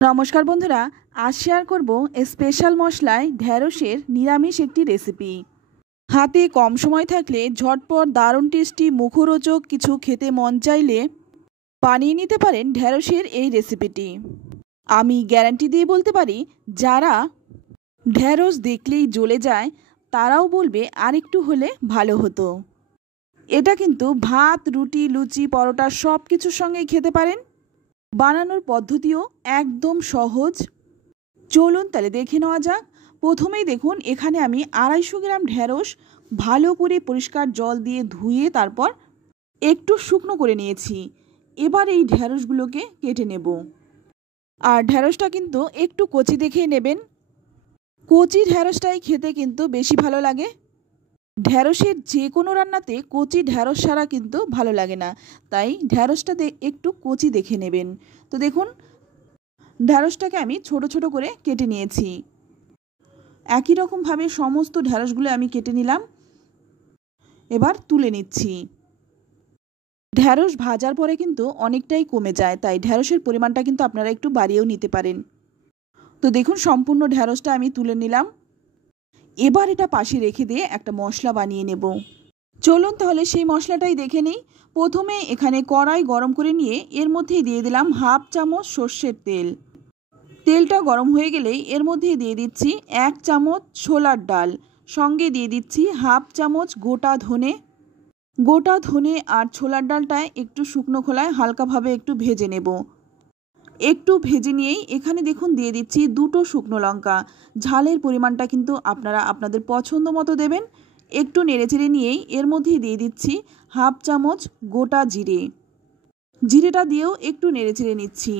নমস্কার বন্ধুরা, আজ শেয়ার করব স্পেশাল মশলায় ঢ্যাঁড়সের নিরামিষ একটি রেসিপি। হাতে কম সময় থাকলে ঝটপট দারুণ টেস্টি মুখরোচক কিছু খেতে মন চাইলে বানিয়ে নিতে পারেন ঢ্যাঁড়সের এই রেসিপিটি। আমি গ্যারান্টি দিয়ে বলতে পারি, যারা ঢ্যাঁড়স দেখলেই জ্বলে যায় তারাও বলবে আরেকটু হলে ভালো হতো। এটা কিন্তু ভাত, রুটি, লুচি, পরোটা সব কিছুর সঙ্গেই খেতে পারেন। বানানোর পদ্ধতিও একদম সহজ। চলুন তাহলে দেখে নেওয়া যাক। প্রথমেই দেখুন, এখানে আমি 250 গ্রাম ঢ্যাঁড়স ভালো করে পরিষ্কার জল দিয়ে ধুয়ে তারপর একটু শুকনো করে নিয়েছি। এবার এই ঢ্যাঁড়সগুলোকে কেটে নেব। আর ঢ্যাঁড়সটা কিন্তু একটু কচি দেখেই নেবেন। কচি ঢ্যাঁড়সটাই খেতে কিন্তু বেশি ভালো লাগে। ঢ্যাঁড়সের যে কোনো রান্নাতে কচি ঢ্যাঁড়স ছাড়া কিন্তু ভালো লাগে না, তাই ঢ্যাঁড়সটাতে একটু কচি দেখে নেবেন। তো দেখুন, ঢ্যাঁড়সটাকে আমি ছোট ছোট করে কেটে নিয়েছি। একই রকমভাবে সমস্ত ঢ্যাঁড়সগুলো আমি কেটে নিলাম। এবার তুলে নিচ্ছি। ঢ্যাঁড়স ভাজার পরে কিন্তু অনেকটাই কমে যায়, তাই ঢ্যাঁড়সের পরিমাণটা কিন্তু আপনারা একটু বাড়িয়েও নিতে পারেন। তো দেখুন, সম্পূর্ণ ঢ্যাঁড়সটা আমি তুলে নিলাম। এবার এটা পাশে রেখে দিয়ে একটা মশলা বানিয়ে নেব। চলুন তাহলে সেই মশলাটাই দেখে নিই। প্রথমে এখানে কড়াই গরম করে নিয়ে এর মধ্যেই দিয়ে দিলাম 1/2 চামচ সর্ষের তেল। তেলটা গরম হয়ে গেলেই এর মধ্যে দিয়ে দিচ্ছি 1 চামচ ছোলার ডাল, সঙ্গে দিয়ে দিচ্ছি 1/2 চামচ গোটা ধনে। গোটা ধনে আর ছোলার ডালটা একটু শুকনো খোলায় হালকাভাবে একটু ভেজে নেব। একটু ভেজে নিয়েই এখানে দেখুন দিয়ে দিচ্ছি 2টো শুকনো লঙ্কা। ঝালের পরিমাণটা কিন্তু আপনারা আপনাদের পছন্দ মতো দেবেন। একটু নেড়েচেড়ে নিয়েই এর মধ্যে দিয়ে দিচ্ছি 1/2 চামচ গোটা জিরে। জিরেটা দিয়েও একটু নেড়েচেড়ে নিচ্ছি।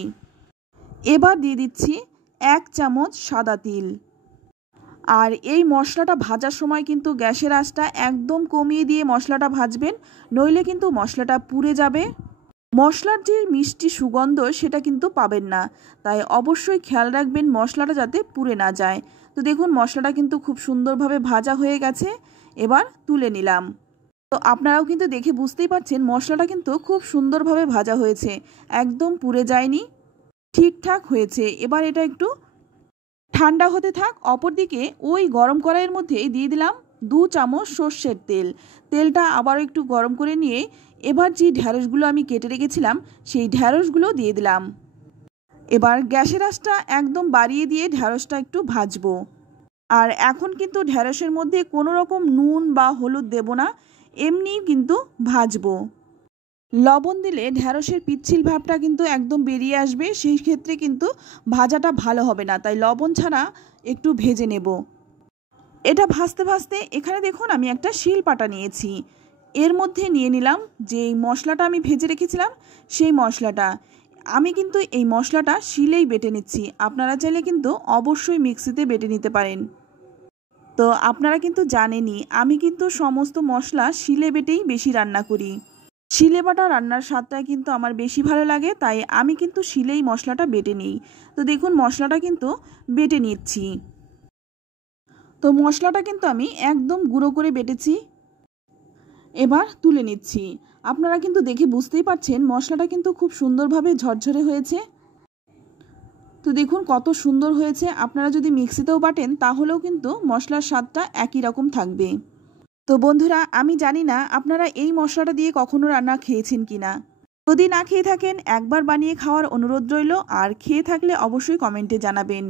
এবার দিয়ে দিচ্ছি 1 চামচ সাদা তিল। আর এই মশলাটা ভাজার সময় কিন্তু গ্যাসের আঁচটা একদম কমিয়ে দিয়ে মশলাটা ভাজবেন, নইলে কিন্তু মশলাটা পুড়ে যাবে। মশলার যে মিষ্টি সুগন্ধ সেটা কিন্তু পাবেন না, তাই অবশ্যই খেয়াল রাখবেন মশলাটা যাতে পুড়ে না যায়। তো দেখুন, মশলাটা কিন্তু খুব সুন্দরভাবে ভাজা হয়ে গেছে। এবার তুলে নিলাম। তো আপনারাও কিন্তু দেখে বুঝতেই পারছেন মশলাটা কিন্তু খুব সুন্দরভাবে ভাজা হয়েছে, একদম পুড়ে যায়নি, ঠিকঠাক হয়েছে। এবার এটা একটু ঠান্ডা হতে থাক। অপরদিকে ওই গরম কড়াইয়ের মধ্যে দিয়ে দিলাম 2 চামচ সর্ষের তেল। তেলটা আবার একটু গরম করে নিয়ে এবার যে ঢ্যাঁড়সগুলো আমি কেটে রেখেছিলাম সেই ঢ্যাঁড়সগুলো দিয়ে দিলাম। এবার গ্যাসের আঁচটা একদম বাড়িয়ে দিয়ে ঢ্যাঁড়সটা একটু ভাজবো। আর এখন কিন্তু ঢ্যাঁড়সের মধ্যে কোনো রকম নুন বা হলুদ দেব না, এমনি কিন্তু ভাজবো। লবণ দিলে ঢ্যাঁড়সের পিচ্ছিল ভাবটা কিন্তু একদম বেরিয়ে আসবে, সেই ক্ষেত্রে কিন্তু ভাজাটা ভালো হবে না, তাই লবণ ছাড়া একটু ভেজে নেব। এটা ভাজতে ভাজতে এখানে দেখুন আমি একটা শিলপাটা নিয়েছি। এর মধ্যে নিয়ে নিলাম যে মশলাটা আমি ভেজে রেখেছিলাম সেই মশলাটা। আমি কিন্তু এই মশলাটা শিলেই বেটে নিচ্ছি, আপনারা চাইলে কিন্তু অবশ্যই মিক্সিতে বেটে নিতে পারেন। তো আপনারা কিন্তু জানেনই আমি কিন্তু সমস্ত মশলা শিলে বেটেই বেশি রান্না করি। শিলে বাটা রান্নার স্বাদটা কিন্তু আমার বেশি ভালো লাগে, তাই আমি কিন্তু শিলেই মশলাটা বেটে নিই। তো দেখুন, মশলাটা কিন্তু বেটে নিচ্ছি। তো মশলাটা কিন্তু আমি একদম গুঁড়ো করে বেটেছি। এবার তুলে নিচ্ছি। আপনারা কিন্তু দেখে বুঝতেই পারছেন মশলাটা কিন্তু খুব সুন্দরভাবে ঝরঝরে হয়েছে। তো দেখুন কত সুন্দর হয়েছে। আপনারা যদি মিক্সিতেও বাটেন তাহলেও কিন্তু মশলার স্বাদটা একই রকম থাকবে। তো বন্ধুরা, আমি জানি না আপনারা এই মশলাটা দিয়ে কখনো রান্না খেয়েছেন কিনা। যদি না খেয়ে থাকেন একবার বানিয়ে খাওয়ার অনুরোধ রইল, আর খেয়ে থাকলে অবশ্যই কমেন্টে জানাবেন।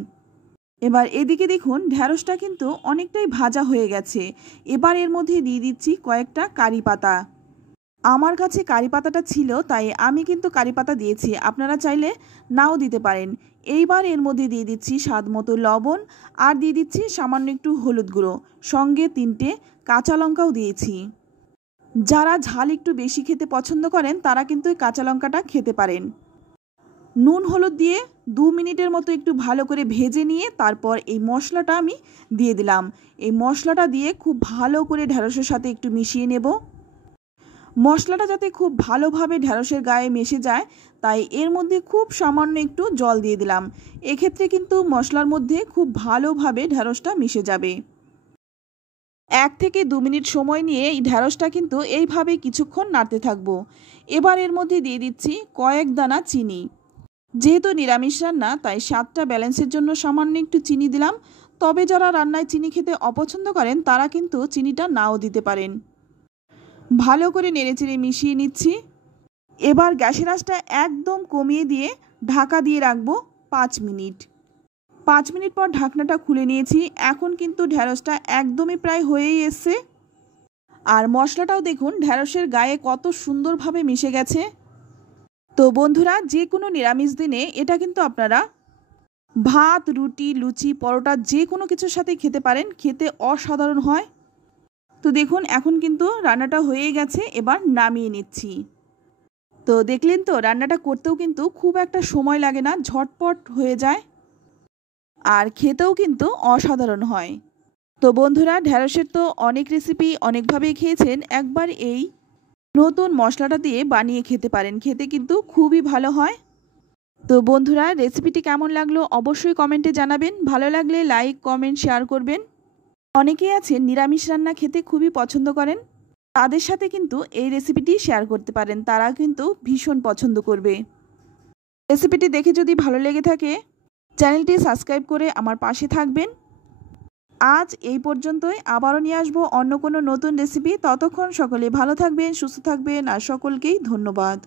এবার এদিকে দেখুন ঢ্যাঁড়সটা কিন্তু অনেকটাই ভাজা হয়ে গেছে। এবার এর মধ্যে দিয়ে দিচ্ছি কয়েকটা কারি পাতা। আমার কাছে কারি পাতাটা ছিল তাই আমি কিন্তু কারি পাতা দিয়েছি, আপনারা চাইলে নাও দিতে পারেন। এইবার এর মধ্যে দিয়ে দিচ্ছি স্বাদ মতো লবণ, আর দিয়ে দিচ্ছি সামান্য একটু হলুদ গুঁড়ো, সঙ্গে 3টে কাঁচা লঙ্কাও দিয়েছি। যারা ঝাল একটু বেশি খেতে পছন্দ করেন তারা কিন্তু এই কাঁচা লঙ্কাটা খেতে পারেন। নুন হলুদ দিয়ে 2 মিনিটের মতো একটু ভালো করে ভেজে নিয়ে তারপর এই মশলাটা আমি দিয়ে দিলাম। এই মশলাটা দিয়ে খুব ভালো করে ঢ্যাঁড়সের সাথে একটু মিশিয়ে নেব। মশলাটা যাতে খুব ভালোভাবে ঢ্যাঁড়সের গায়ে মিশে যায়, তাই এর মধ্যে খুব সামান্য একটু জল দিয়ে দিলাম। এক্ষেত্রে কিন্তু মশলার মধ্যে খুব ভালোভাবে ঢ্যাঁড়সটা মিশে যাবে। 1 থেকে 2 মিনিট সময় নিয়ে এই ঢ্যাঁড়সটা কিন্তু এইভাবে কিছুক্ষণ নাড়তে থাকবো। এবার এর মধ্যে দিয়ে দিচ্ছি কয়েক দানা চিনি। যেহেতু নিরামিষ রান্না তাই স্বাদটা ব্যালেন্সের জন্য সামান্য একটু চিনি দিলাম। তবে যারা রান্নায় চিনি খেতে অপছন্দ করেন তারা কিন্তু চিনিটা নাও দিতে পারেন। ভালো করে নেড়েচেড়ে মিশিয়ে নিচ্ছি। এবার গ্যাসের আঁচটা একদম কমিয়ে দিয়ে ঢাকা দিয়ে রাখবো 5 মিনিট। 5 মিনিট পর ঢাকনাটা খুলে নিয়েছি। এখন কিন্তু ঢ্যাঁড়সটা একদমই প্রায় হয়েই এসছে। আর মশলাটাও দেখুন ঢ্যাঁড়সের গায়ে কত সুন্দরভাবে মিশে গেছে। তো বন্ধুরা, যে কোনো নিরামিষ দিনে এটা কিন্তু আপনারা ভাত, রুটি, লুচি, পরোটা যে কোনো কিছুর সাথে খেতে পারেন, খেতে অসাধারণ হয়। তো দেখুন এখন কিন্তু রান্নাটা হয়ে গেছে, এবার নামিয়ে নিচ্ছি। তো দেখলেন তো, রান্নাটা করতেও কিন্তু খুব একটা সময় লাগে না, ঝটপট হয়ে যায় আর খেতেও কিন্তু অসাধারণ হয়। তো বন্ধুরা, ঢ্যাঁড়সের তো অনেক রেসিপি অনেকভাবেই খেয়েছেন, একবার এই নতুন মশলাটা দিয়ে বানিয়ে খেতে পারেন, খেতে কিন্তু খুবই ভালো হয়। তো বন্ধুরা, রেসিপিটি কেমন লাগলো অবশ্যই কমেন্টে জানাবেন। ভালো লাগলে লাইক, কমেন্ট, শেয়ার করবেন। অনেকেই আছেন নিরামিষ রান্না খেতে খুবই পছন্দ করেন, তাদের সাথে কিন্তু এই রেসিপিটি শেয়ার করতে পারেন, তারা কিন্তু ভীষণ পছন্দ করবে। রেসিপিটি দেখে যদি ভালো লেগে থাকে চ্যানেলটি সাবস্ক্রাইব করে আমার পাশে থাকবেন। আজ এই পর্যন্তই, আবারও নিয়ে আসবো অন্য কোনো নতুন রেসিপি। ততক্ষণ সকলে ভালো থাকবেন, সুস্থ থাকবেন আর সকলকেই ধন্যবাদ।